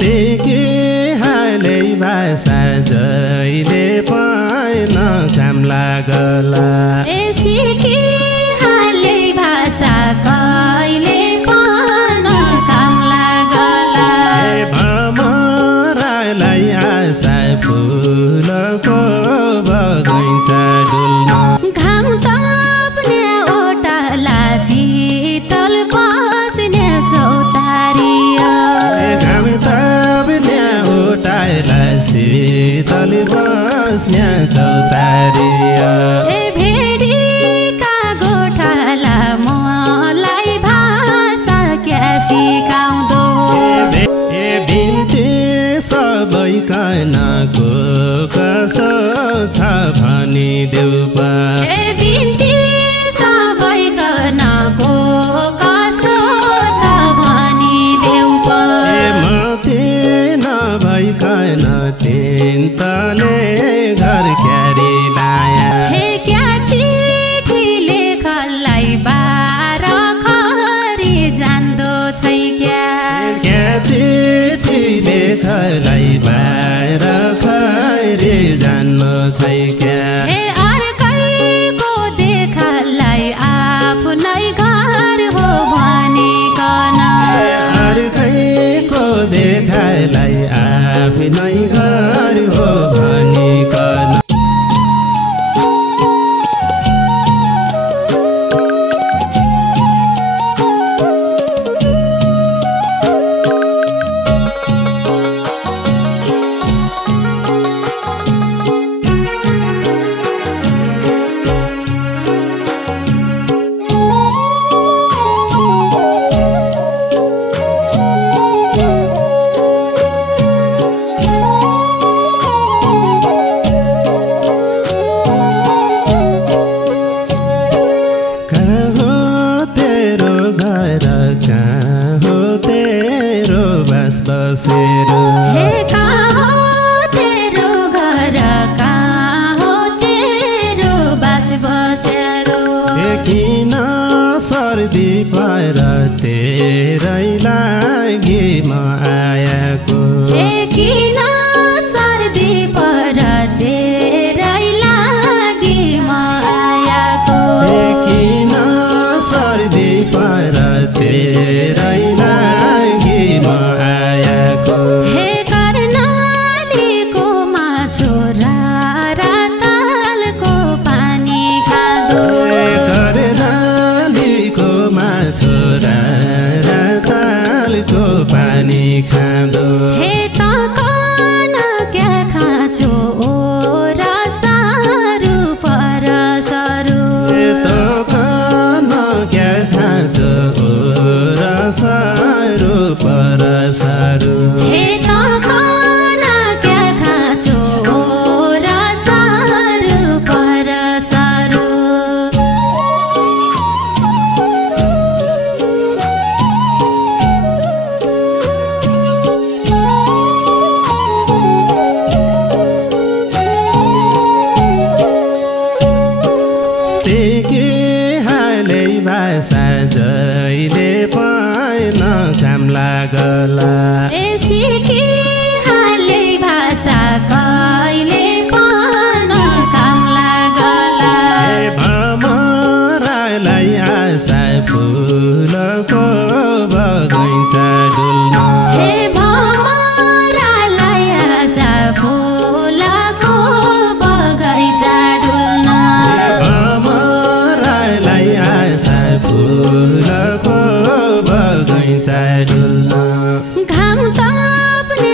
सिके हालै भाषा जहिले पाइन काम लागला सिके हालै भाषा कहिले पाइन काम लागला भमरालाई आशा फुलको बगैँचा डुल्न घाम ताप्ने ओटाला शीतल बस्ने चौतारिया घाम ताप्ने ओटाला शीतल बस्ने चौतारिया भेडीका गोठाला मलाई भाषा क्या सिकाउँदो बिन्ती सबैकनको कसो छ भनिदेऊ बा बिन्ती सबैकनको कसो छ भनिदेऊ बा मते नभइकन तिनतले घर क्यारी लाया हे क्या चिठी लेखलाई बार खरी जान्दो छै क्या चिठी लेखलाई बाहिर खैरी जान्नु छै क्या हे अर्कैको देखालाई आफ्नै घर हो भनिकन अर्कैको देखालाई आफ्नै घर हो भनिकन बसेर हे कहाँ हो तेरो घर कहाँ हो तेरो बास बसेर किन सर्दी भएर तेरै लागि म आएको किन सर्दी पर तेरै लागि म आएको किन सर्दी भएर तेरै लागि म आएको हे कर्णालीको छोरा रातालको पानी खाँदो कर्णालीको छोरा रातालको पानी खाँदो हे त कन क्या खाँचो र सारू पर सरू त कन क्या खाँचो र सारू पर सारू हे त कन क्या खाँचो र सारू पर सरू सिके हालै भाषा जहिले पाइन काम लागला सिके हालै भाषा कहिले पाइन काम लागला भमरालाई आशा फुलको बगैँचा डुल्न हे भमरालाई आशा फुलको बगैँचा डुल्न भमरालाई आशा फुलको बगैँचा डुल्न घाम ताप्ने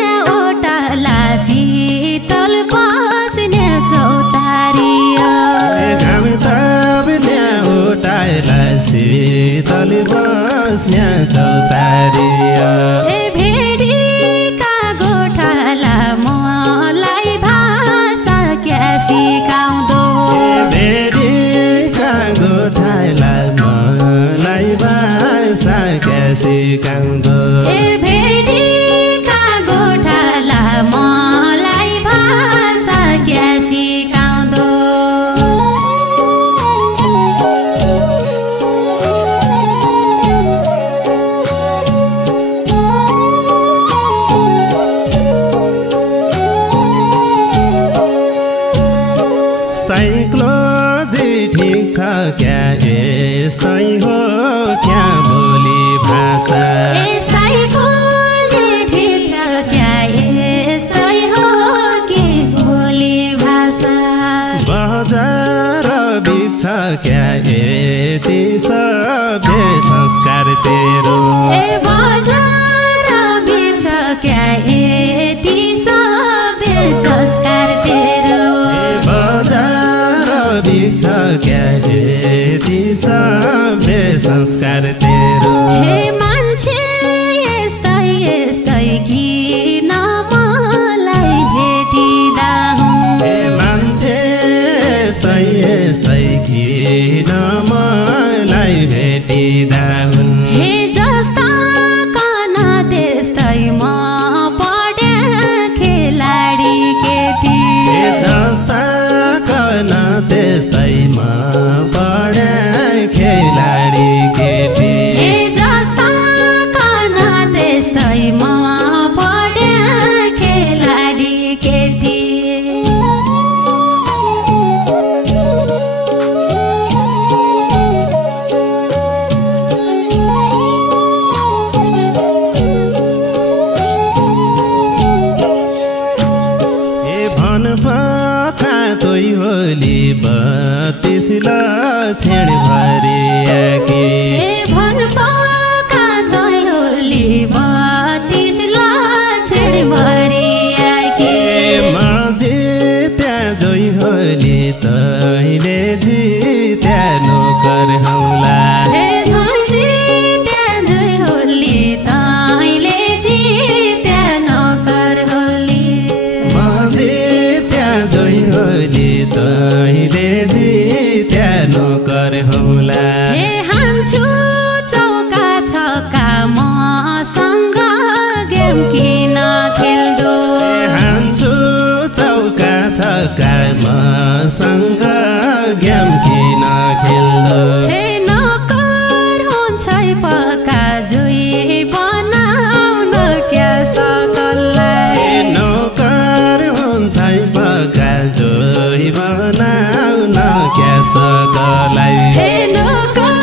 छ क्या यस्तै हो क्या बोली भाषा यसै फुलले ठिक छ क्या यस्तै हो कि बोली भाषा बजार बिग्छ क्या यति सभ्य संस्कार तेरो बजार बिग्छ क्या यति सभ्य संस्कार तेरो बजार बिग्छ क्या यति सभ्य संस्कार तेरो हे मान्छे यस्तै यस्तै किन मलाई भेटिदा हुँ हे मान्छे यस्तै यस्तै किन मलाई भेटिदा हुन् हे जस्ता कन त्यस्तै म पढे खेलाडी केटी जस्ता कन त्यस्तै म पढे खेलाडी केटी हे जस्ता कन त्यस्तै म पढे खेलाडी केटी तोई होली 32 लक्षण भरि आके भन पका तोई होली 32 लक्षण भरि आके माझे त्यहाँ जोई होली तैले जित्या नोकर हौला हे जोई त्यहाँ जोई होली तैले जित्या नोकर होली माझे त्यहाँ जोई होली तैले जित्या नोकर हौला हे हान्छु चौका छक्का मसँग गेम किन खेल्दो हान्छु चौका छक्का मसँग गेम किन खेल्दो हे नोकर हुन्छ पक्का जोई बनाउन क्या सकललाई नोकर हुन्छ पक्का जोई बनाउन क्या सकललाई हे नोकर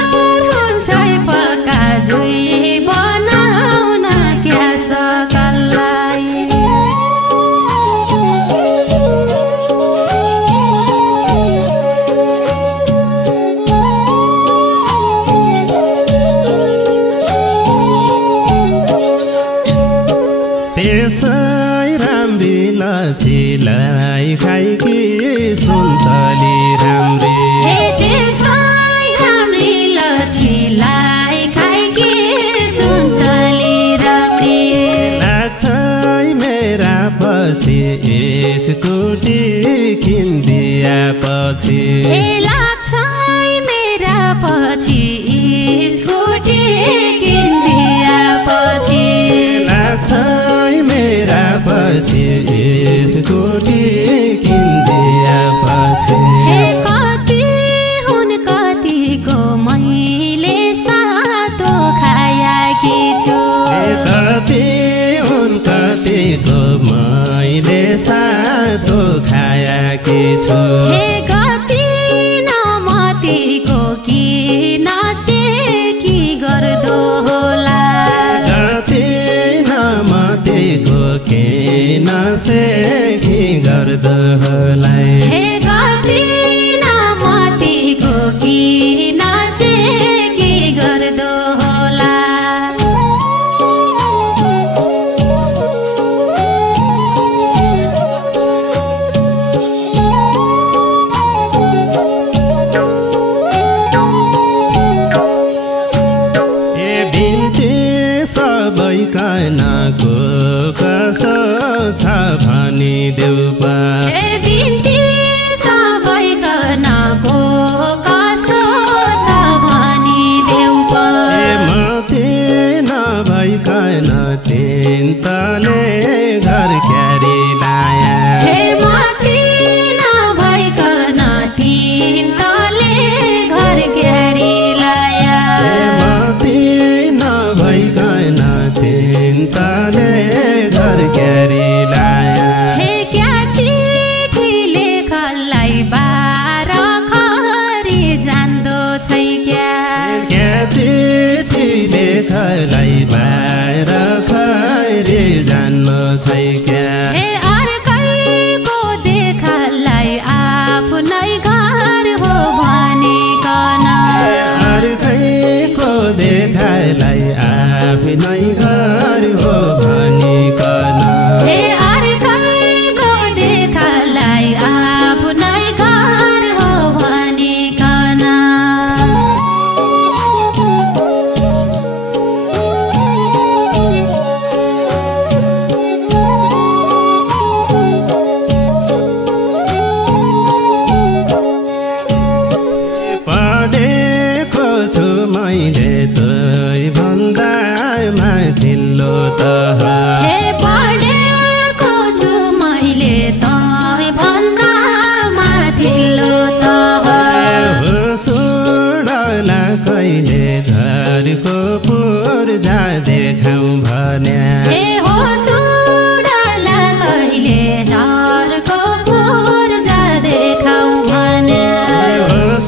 हुन्छ पक्का जोई बनाउन क्या सकललाई त्यसै राम्री लछीलाई खाइकी सुन्तली राम्री हे त्यसै राम्री लछीलाई खाइकी सुन्तली राम्री लाग्छ मेरा पछि स्कुटी किन्दिया पछि लाग्छ मेरा पछि स्कुटी किन्दिया पछि लाग्छ मेरा पछि स्कुटी किन्दिया पछि हे कति हुन् कतिको मैले सातो खायाकी छु कति हुन् कतिको मैले सातो खायाकी छु हे कति नमतिको किन सेकी गर्दो होला कति नमतिको किन सेकी गर्दो होला हे कति नमतिको किन सेकी गर्दो होला सबैकनको कसो छ भनिदेऊ पा बिन्ती सबैकनको कसो छ भनिदेऊ पा मते नभइकन तिनतले घर क्यारी लाया हे मते नभइकन तिनतले घर क्यारी लाया मते नभइकन तिनतले घर क्यारी लाया हे क्या चिठी लेखलाई बाह्र खरी जान जान्नु छै क्या हे अर्कैको देखालाई आफ्नै घर हो भनिकन अर्कैको देखालाई आफ्नै घर हो भनिकन हे अर्कैको देखालाई आफ्नै घर हो भनिकन पढेको छु मैले तै भन्दा माथिल्लो तह हे पढेको छु मैले तै भन्दा माथिल्लो तह सुडला कहिले घरको पूर्जा देखाउँ भन्या हे हो सुडला कहिले घरको पूर्जा देखाउँ भन्या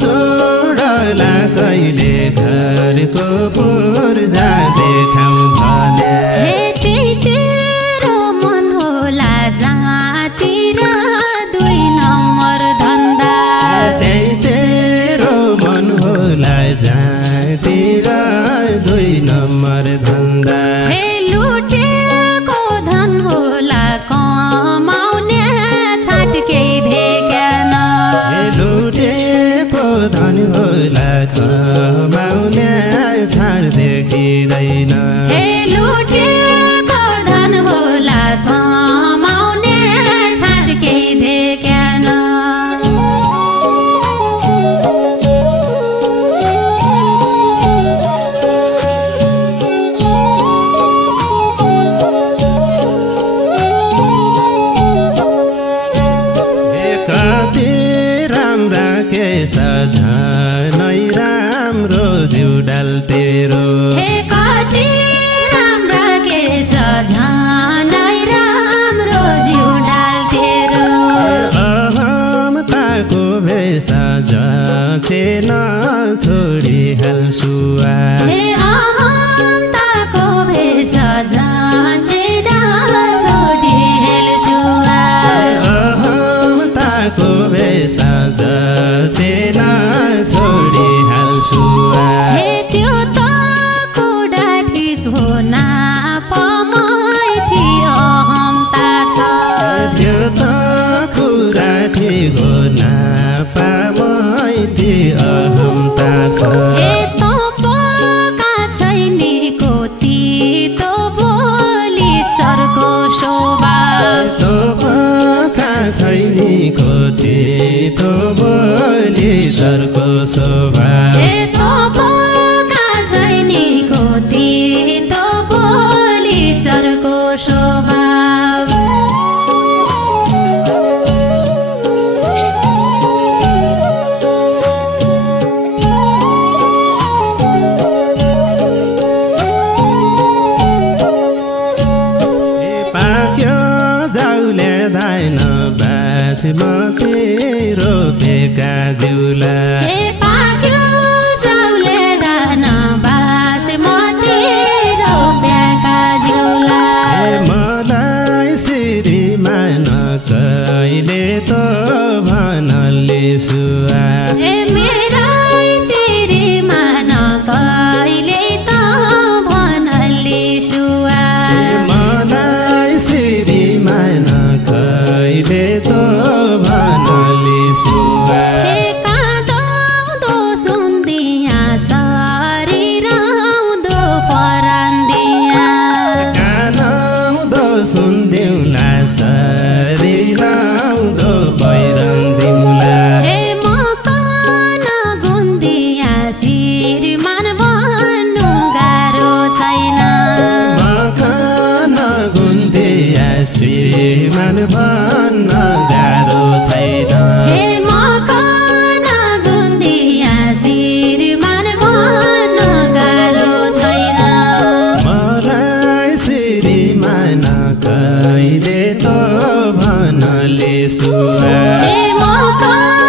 सुडला कहिले घरको पूर्जा देखाउँ भन्या हे त्यही तेरो मन होला जहाँतिर 2 नम्बर धन्दा त्यही तेरो मन होला जहाँतिर 2 नम्बर धन्दा हे लुटेको धन होला कमाउने छाटकै धेक्यान लुटेको धन होला कमाउने छाड देखिँदैन हे लुटेको धन होला कमाउने छाटकै धेक्यान कति राम्रा केस झनै राम्रो जिउडाल तेरो हे कति राम्रा केस झनै राम्रो जिउडाल तेरो अहमताको भेष जचेन छोडिहाल्छुआ हे अहमताको भेष जचेन छोडिहाल्छुआ अहमताको भेष जचेन छोडिहाल्छुआ हे त्यो त कुरा ठिक हो ना पमाइथि अहमता छ त्यो त कुरा ठिक हो नापामैथि अहमता छ हे तपका छैनीको तितो बोली चर्को शोभा तपका छैनीको तितो बोली चर्को शोभा हे तपका छैनीको तितो बोली चर्को शोभा पाक्यो जाउले धाइन बासमती रोपेका जिउला हे पाक्यो जाउले धान बासमती रोप्याका जिउला मलाई श्रीमान कहिले त भनले सुआ हे मेरा श्रीमान कहिले त भनले सुआ मलाई श्रीमान कहिले त भनले सुआ हे काँदो सुन्दिया शरीराउँदो परान्दिया कानाउँदो सुन्दिउँला शरीराउँदो बैरन्दिउँला हे मकन गुन्दिया श्रीमान भन्नु गाह्रो छैन मकन गुन्दिया श्रीमान भन्न गाह्रो छैन हे मकन गुन्दिया श्रीमान भन्न गाह्रो छैन मलाई श्रीमान कहिले त भनले सुआ हे मकन